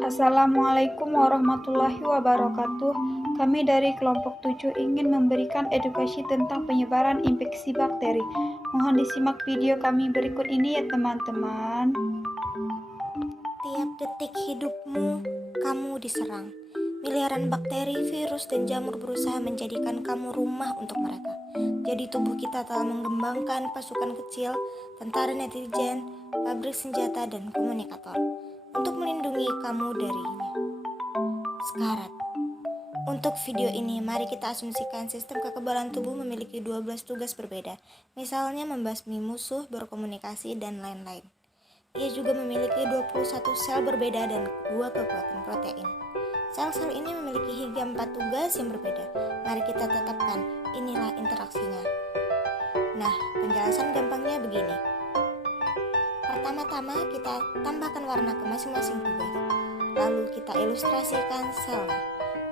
Assalamualaikum warahmatullahi wabarakatuh. Kami dari kelompok 7 ingin memberikan edukasi tentang penyebaran infeksi bakteri. Mohon disimak video kami berikut ini ya teman-teman. Tiap detik hidupmu, kamu diserang. Miliaran bakteri, virus, dan jamur berusaha menjadikan kamu rumah untuk mereka. Jadi tubuh kita telah mengembangkan pasukan kecil, tentara netizen, pabrik senjata, dan komunikator untuk melindungi kamu darinya. Sekarat. Untuk video ini, mari kita asumsikan sistem kekebalan tubuh memiliki 12 tugas berbeda, misalnya membasmi musuh, berkomunikasi, dan lain-lain. Ia juga memiliki 21 sel berbeda dan 2 kekuatan protein. Sel-sel ini memiliki hingga 4 tugas yang berbeda. Mari kita tetapkan, inilah interaksinya. Nah, penjelasan gampangnya begini. Pertama-tama kita tambahkan warna ke masing-masing tugas. Lalu kita ilustrasikan selnya.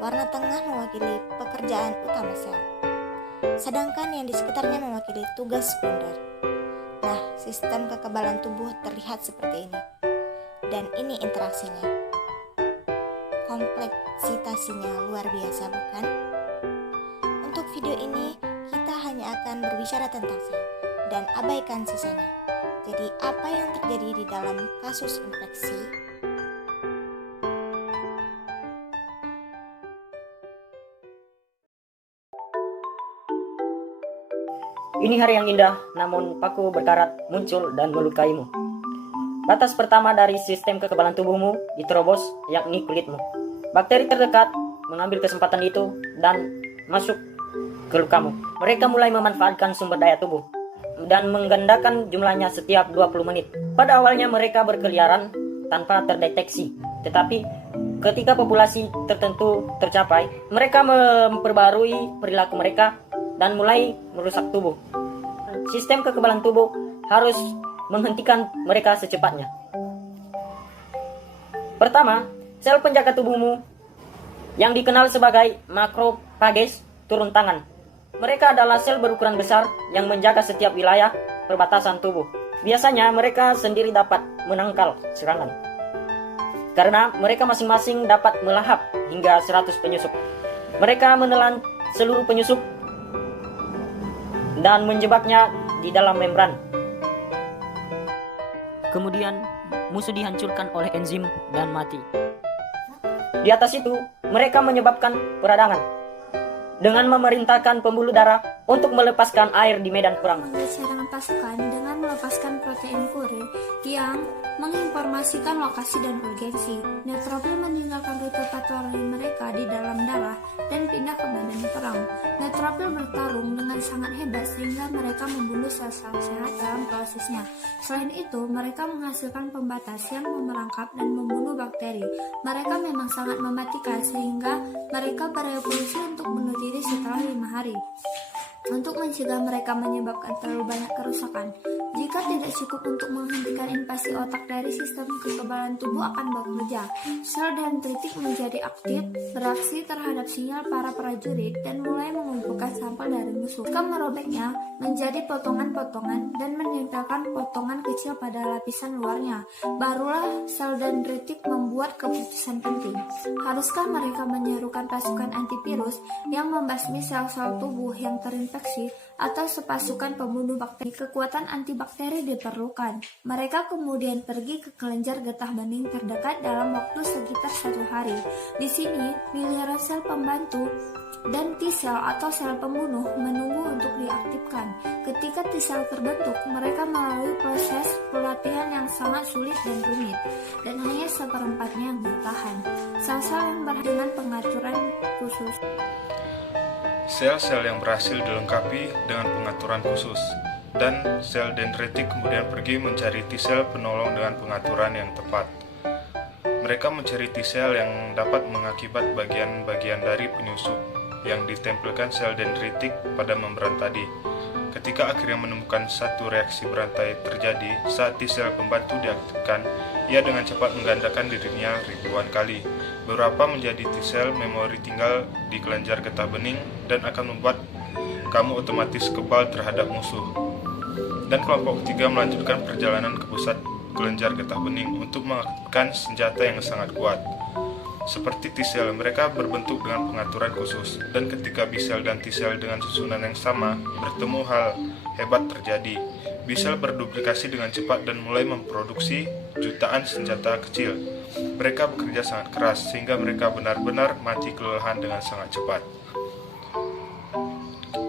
Warna tengah mewakili pekerjaan utama sel, sedangkan yang di sekitarnya mewakili tugas sekunder. Nah, sistem kekebalan tubuh terlihat seperti ini. Dan ini interaksinya. Kompleksitasnya luar biasa, bukan? Untuk video ini, kita hanya akan berbicara tentang sel dan abaikan sisanya. Jadi, apa yang terjadi di dalam kasus infeksi? Ini hari yang indah, namun paku berkarat muncul dan melukaimu. Batas pertama dari sistem kekebalan tubuhmu diterobos, yakni kulitmu. Bakteri terdekat mengambil kesempatan itu dan masuk ke lukamu. Mereka mulai memanfaatkan sumber daya tubuh dan menggandakan jumlahnya setiap 20 menit. Pada awalnya mereka berkeliaran tanpa terdeteksi, tetapi ketika populasi tertentu tercapai, mereka memperbarui perilaku mereka dan mulai merusak tubuh. Sistem kekebalan tubuh harus menghentikan mereka secepatnya. Pertama, sel penjaga tubuhmu yang dikenal sebagai makrofages turun tangan. Mereka adalah sel berukuran besar yang menjaga setiap wilayah perbatasan tubuh. Biasanya mereka sendiri dapat menangkal serangan, karena mereka masing-masing dapat melahap hingga 100 penyusup. Mereka menelan seluruh penyusup dan menjebaknya di dalam membran. Kemudian musuh dihancurkan oleh enzim dan mati. Di atas itu, mereka menyebabkan peradangan dengan memerintahkan pembuluh darah untuk melepaskan air di medan perang. Serangan pasukan dengan melepaskan protein kurir yang menginformasikan lokasi dan urgensi. Neutrofil meninggalkan rute patroli mereka di dalam darah dan pindah ke medan perang. Neutrofil bertarung dengan sangat hebat sehingga mereka membunuh sel-sel sehat dalam prosesnya. Selain itu, mereka menghasilkan pembatas yang memerangkap dan membunuh bakteri. Mereka memang sangat mematikan sehingga mereka berevolusi untuk bunuh diri setelah 5 hari. Untuk mencegah mereka menyebabkan terlalu banyak kerusakan. Jika tidak cukup untuk menghentikan invasi otak dari sistem kekebalan tubuh akan bekerja. Sel dendritik menjadi aktif, bereaksi terhadap sinyal para prajurit dan mulai mengumpulkan sampel dari musuh. Jika merobeknya menjadi potongan-potongan dan menempelkan potongan kecil pada lapisan luarnya, barulah sel dendritik membuat keputusan penting. Haruskah mereka menyerukan pasukan antivirus yang membasmi sel-sel tubuh yang terinfeksi atau sepasukan pembunuh bakteri? Kekuatan antibakteri diperlukan. Mereka kemudian pergi ke kelenjar getah bening terdekat dalam waktu sekitar 1 hari. Di sini, miliaran sel pembantu dan T-sel atau sel pembunuh menunggu untuk diaktifkan. Ketika T-sel terbentuk, mereka melalui proses pelatihan yang sangat sulit dan rumit, dan hanya seperempatnya yang bertahan. Sel-sel yang dengan pengaturan khusus. Sel-sel yang berhasil dilengkapi dengan pengaturan khusus, dan sel dendritik kemudian pergi mencari T-sel penolong dengan pengaturan yang tepat. Mereka mencari T-sel yang dapat mengakibat bagian-bagian dari penyusup yang ditempelkan sel dendritik pada membran tadi. Ketika akhirnya menemukan satu reaksi berantai terjadi saat T-sel pembantu diaktifkan, ia dengan cepat menggandakan dirinya ribuan kali. Beberapa menjadi T-sel memori tinggal di kelenjar getah bening dan akan membuat kamu otomatis kebal terhadap musuh. Dan kelompok ketiga melanjutkan perjalanan ke pusat kelenjar getah bening untuk mengaktifkan senjata yang sangat kuat. Seperti T-sel, mereka berbentuk dengan pengaturan khusus, dan ketika B-sel dan T-sel dengan susunan yang sama bertemu, hal hebat terjadi. B-sel berduplikasi dengan cepat dan mulai memproduksi jutaan senjata kecil. Mereka bekerja sangat keras sehingga mereka benar-benar mati kelelahan dengan sangat cepat.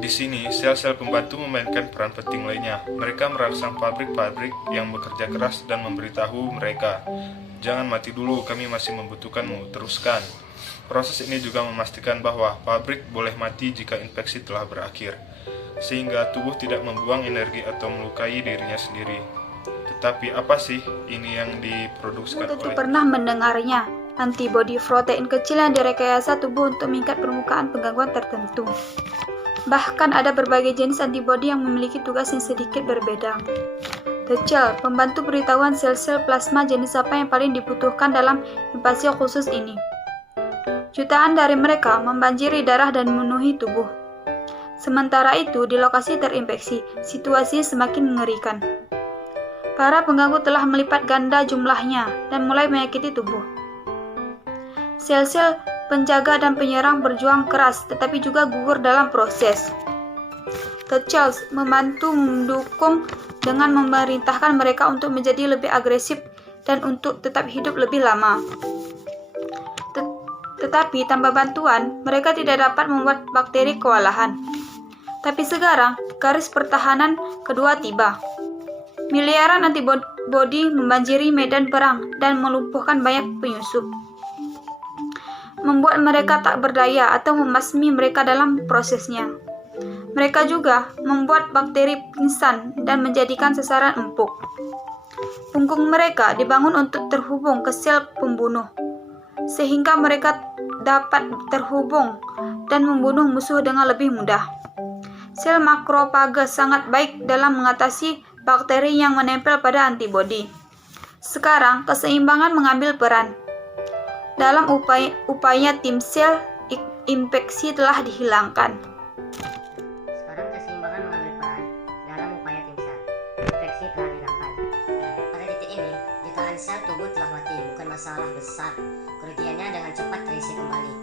Di sini, sel-sel pembantu memainkan peran penting lainnya. Mereka merangsang pabrik-pabrik yang bekerja keras dan memberitahu mereka, "Jangan mati dulu, kami masih membutuhkanmu, teruskan." Proses ini juga memastikan bahwa pabrik boleh mati jika infeksi telah berakhir, sehingga tubuh tidak membuang energi atau melukai dirinya sendiri. Tetapi apa sih ini yang diproduksikan Tentu oleh... pernah mendengarnya, antibodi protein kecil yang direkayasa tubuh untuk mengikat permukaan penggangguan tertentu. Bahkan ada berbagai jenis antibodi yang memiliki tugas yang sedikit berbeda. T-cell, pembantu pemberitahuan sel-sel plasma jenis apa yang paling dibutuhkan dalam invasi khusus ini. Jutaan dari mereka membanjiri darah dan memenuhi tubuh. Sementara itu, di lokasi terinfeksi, situasi semakin mengerikan. Para pengganggu telah melipat ganda jumlahnya dan mulai menyakiti tubuh. Sel-sel penjaga dan penyerang berjuang keras, tetapi juga gugur dalam proses. T-cell membantu mendukung dengan memerintahkan mereka untuk menjadi lebih agresif dan untuk tetap hidup lebih lama. Tetapi tanpa bantuan, mereka tidak dapat membuat bakteri kewalahan. Tapi sekarang, garis pertahanan kedua tiba. Miliaran antibodi membanjiri medan perang dan melumpuhkan banyak penyusup, membuat mereka tak berdaya atau membasmi mereka dalam prosesnya. Mereka juga membuat bakteri pingsan dan menjadikan sasaran empuk. Punggung mereka dibangun untuk terhubung ke sel pembunuh, sehingga mereka dapat terhubung dan membunuh musuh dengan lebih mudah. Sel makrofage sangat baik dalam mengatasi bakteri yang menempel pada antibodi. Sekarang, keseimbangan mengambil peran. Dalam upaya tim sel infeksi telah dihilangkan. Sekarang keseimbangan mengambil peran dalam upaya tim sel infeksi telah dihilangkan. Pada titik ini, jutaan sel tubuh telah mati, bukan masalah besar. Kerugiannya dengan cepat terisi kembali.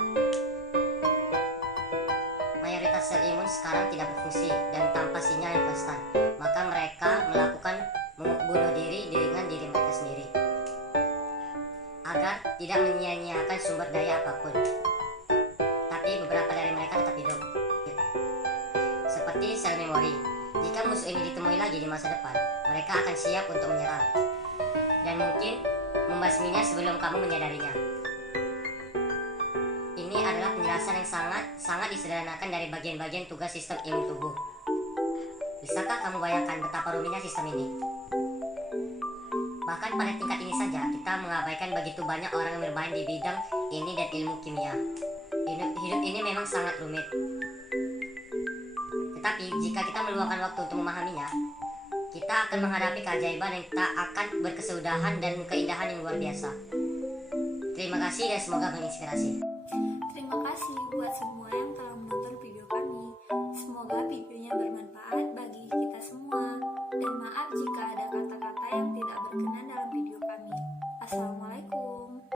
Mayoritas sel imun sekarang tidak berfungsi dan tanpa sinyal yang konstan. Maka mereka melakukan bunuh diri dengan diri mereka sendiri agar tidak menyia-nyiakan sumber daya apapun. Tapi beberapa dari mereka tetap hidup. Seperti sel memori, jika musuh ini ditemui lagi di masa depan, mereka akan siap untuk menyerang dan mungkin membasminya sebelum kamu menyadarinya. Ini adalah penjelasan yang sangat disederhanakan dari bagian-bagian tugas sistem imun tubuh. Bisakah kamu bayangkan betapa rumitnya sistem ini? Bahkan pada tingkat ini saja, kita mengabaikan begitu banyak orang yang bermain di bidang ini dan ilmu kimia. Hidup ini memang sangat rumit. Tetapi jika kita meluangkan waktu untuk memahaminya, kita akan menghadapi keajaiban yang tak akan berkesudahan dan keindahan yang luar biasa. Terima kasih dan semoga menginspirasi.